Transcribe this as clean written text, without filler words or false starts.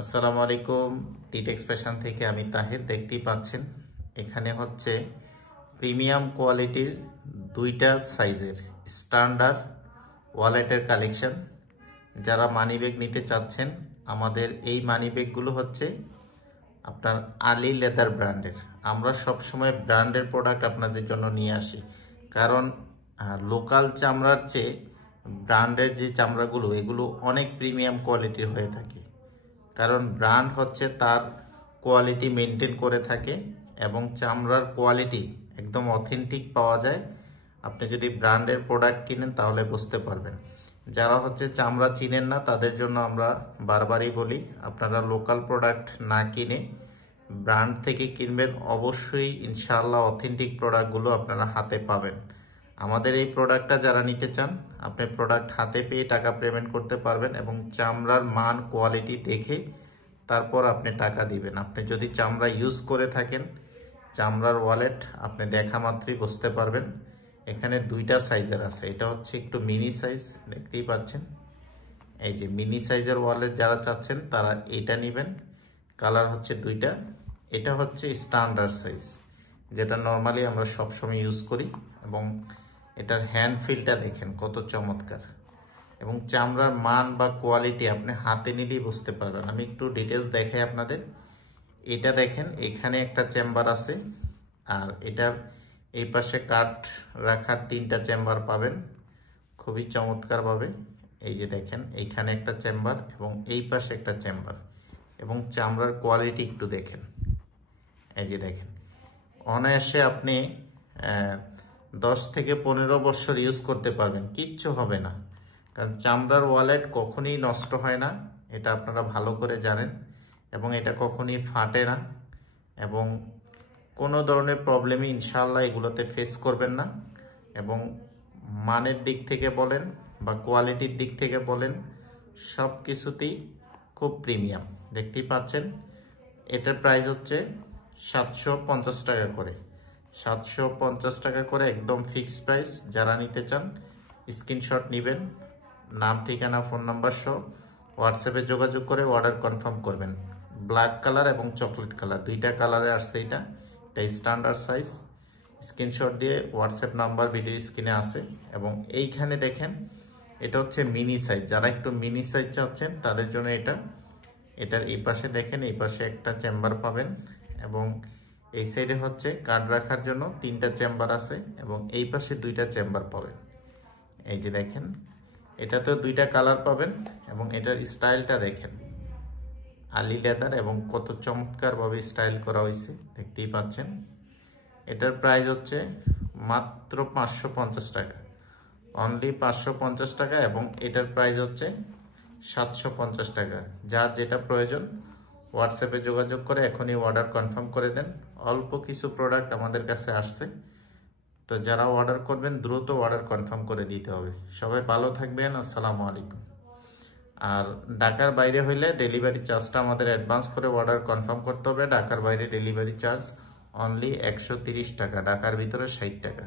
আসসালামু আলাইকুম। টিটেক্স ফ্যাশন থেকে আমি তাহির। দেখতেই পাচ্ছেন এখানে হচ্ছে প্রিমিয়াম কোয়ালিটির দুইটা সাইজের স্ট্যান্ডার্ড ওয়ালেটের কালেকশন। যারা মানি ব্যাগ নিতে চাচ্ছেন, আমাদের এই মানি ব্যাগগুলো হচ্ছে আপনার আলী লেদার ব্র্যান্ডের। আমরা সবসময় ব্র্যান্ডের প্রোডাক্ট আপনাদের জন্য নিয়ে আসি, কারণ লোকাল চামড়ার চেয়ে ব্র্যান্ডের যে চামড়াগুলো এগুলো অনেক প্রিমিয়াম কোয়ালিটির হয়ে থাকে। কারণ ব্র্যান্ড হচ্ছে তার কোয়ালিটি মেনটেন করে থাকে এবং চামড়ার কোয়ালিটি একদম অথেন্টিক পাওয়া যায়। আপনি যদি ব্র্যান্ডের প্রোডাক্ট কিনেন তাহলে বুঝতে পারবেন। যারা হচ্ছে চামড়া চিনেন না তাদের জন্য আমরা বারবারই বলি, আপনারা লোকাল প্রোডাক্ট না কিনে ব্র্যান্ড থেকে কিনবেন। অবশ্যই ইনশাআল্লাহ অথেন্টিক প্রোডাক্টগুলো আপনারা হাতে পাবেন। আমাদের এই প্রোডাক্টটা যারা নিতে চান, আপনি প্রোডাক্ট হাতে পেয়ে টাকা পেমেন্ট করতে পারবেন এবং চামড়ার মান কোয়ালিটি দেখে তারপর আপনি টাকা দিবেন। আপনি যদি চামড়া ইউজ করে থাকেন, চামড়ার ওয়ালেট আপনি দেখা মাত্রই বুঝতে পারবেন। এখানে দুইটা সাইজের আছে, এটা হচ্ছে একটু মিনি সাইজ, দেখতেই পাচ্ছেন। এই যে মিনি সাইজের ওয়ালেট যারা চাচ্ছেন তারা এটা নেবেন। কালার হচ্ছে দুইটা। এটা হচ্ছে স্ট্যান্ডার্ড সাইজ, যেটা নর্মালি আমরা সবসময় ইউজ করি। এবং এটার হ্যান্ড ফিলটা দেখেন কত চমৎকার, এবং চামড়ার মান বা কোয়ালিটি আপনি হাতে নিলেই বুঝতে পারবেন। আমি একটু ডিটেলস দেখাই আপনাদের। এটা দেখেন, এখানে একটা চেম্বার আছে, আর এটার এই পাশে কাঠ রাখার তিনটা চেম্বার পাবেন খুবই চমৎকারভাবে। এই যে দেখেন, এইখানে একটা চেম্বার এবং এই পাশে একটা চেম্বার, এবং চামড়ার কোয়ালিটি একটু দেখেন। এই যে দেখেন, অনায়াসে আপনি 10 থেকে 15 বছর ইউজ করতে পারবেন, কিচ্ছু হবে না। কারণ চামড়ার ওয়ালেট কখনই নষ্ট হয় না, এটা আপনারা ভালো করে জানেন। এবং এটা কখনই ফাটে না, এবং কোনো ধরনের প্রবলেমই ইনশাআল্লাহ এগুলোতে ফেস করবেন না। এবং মানের দিক থেকে বলেন বা কোয়ালিটির দিক থেকে বলেন, সব কিছুতেই খুব প্রিমিয়াম। দেখতেই পাচ্ছেন এটার প্রাইস হচ্ছে 750 টাকা করে। 750 টাকা করে একদম ফিক্সড প্রাইস। যারা নিতে চান স্ক্রিনশট নেবেন, নাম ঠিকানা ফোন নাম্বার সহ হোয়াটসঅ্যাপে যোগাযোগ করে অর্ডার কনফার্ম করবেন। ব্ল্যাক কালার এবং চকলেট কালার দুইটা কালারে আসছে। এটা স্ট্যান্ডার্ড সাইজ। স্ক্রিনশট দিয়ে হোয়াটসঅ্যাপ নাম্বার ভিডিও স্ক্রিনে আছে। এবং এইখানে দেখেন, এটা হচ্ছে মিনি সাইজ। যারা একটু মিনি সাইজ চাচ্ছেন তাদের জন্য এটার এই পাশে দেখেন, এই পাশে একটা চেম্বার পাবেন, এবং এই সাইডে হচ্ছে কার্ড রাখার জন্য তিনটা চেম্বার আছে, এবং এই পাশে দুইটা চেম্বার পাবেন। এই যে দেখেন, এটাতেও দুইটা কালার পাবেন। এবং এটার স্টাইলটা দেখেন, আলী লেদার, এবং কত চমৎকারভাবে স্টাইল করা হয়েছে দেখতেই পাচ্ছেন। এটার প্রাইস হচ্ছে মাত্র 550 টাকা, অনলি 550 টাকা। এবং এটার প্রাইস হচ্ছে 750 টাকা। যার যেটা প্রয়োজন হোয়াটসঅ্যাপে যোগাযোগ করে এখনই অর্ডার কনফার্ম করে দেন। অল্প কিছু প্রোডাক্ট আমাদের কাছে আসছে, তো যারা অর্ডার করবেন দ্রুত অর্ডার কনফার্ম করে দিতে হবে। সবাই ভালো থাকবেন। আসসালামু আলাইকুম। আর ঢাকার বাইরে হইলে ডেলিভারি চার্জটা আমাদের অ্যাডভান্স করে অর্ডার কনফার্ম করতে হবে। ঢাকার বাইরে ডেলিভারি চার্জ অনলি 130 টাকা, ঢাকার ভিতরে 60 টাকা।